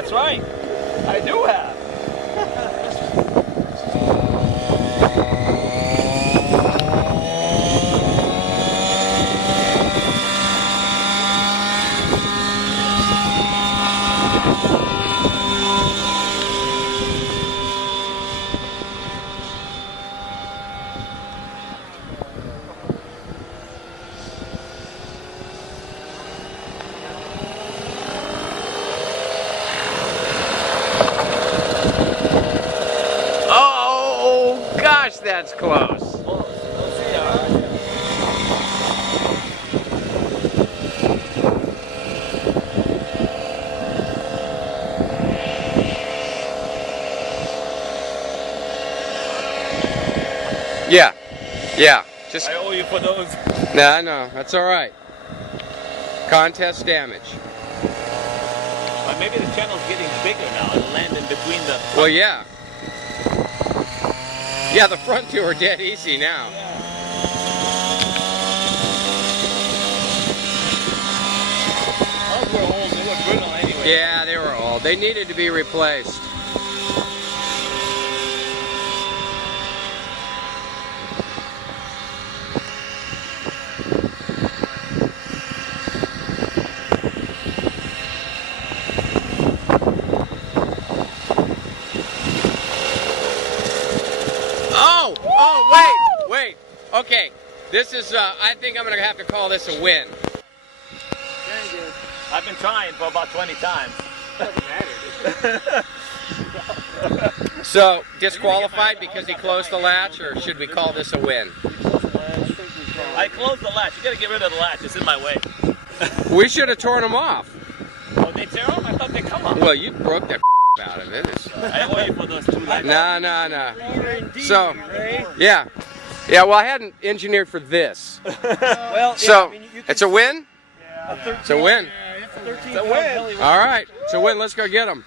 That's right. I do have. That's close. Yeah. Just. I owe you for those. Nah, no, that's all right. Contest damage. But maybe the channel's getting bigger now. It'll land in between the. Well, yeah. Yeah, the front two are dead easy now. Yeah. Those were old. They were brittle anyway. Yeah, they were old. They needed to be replaced. Oh, wait. Okay, this is, I think I'm going to have to call this a win. Very good. I've been trying for about 20 times. Doesn't matter. So, disqualified because he closed the latch, or should we call this a win? I closed the latch. You got to get rid of the latch. It's in my way. We should have torn them off. Oh, they tear them? I thought they come off. Well, you broke the out of it. I owe you for those two latches. Nah. So, yeah, well, I hadn't engineered for this. Well, so, yeah, I mean, it's a win? Yeah. It's a win. It's a win. All right, it's a win. Let's go get them.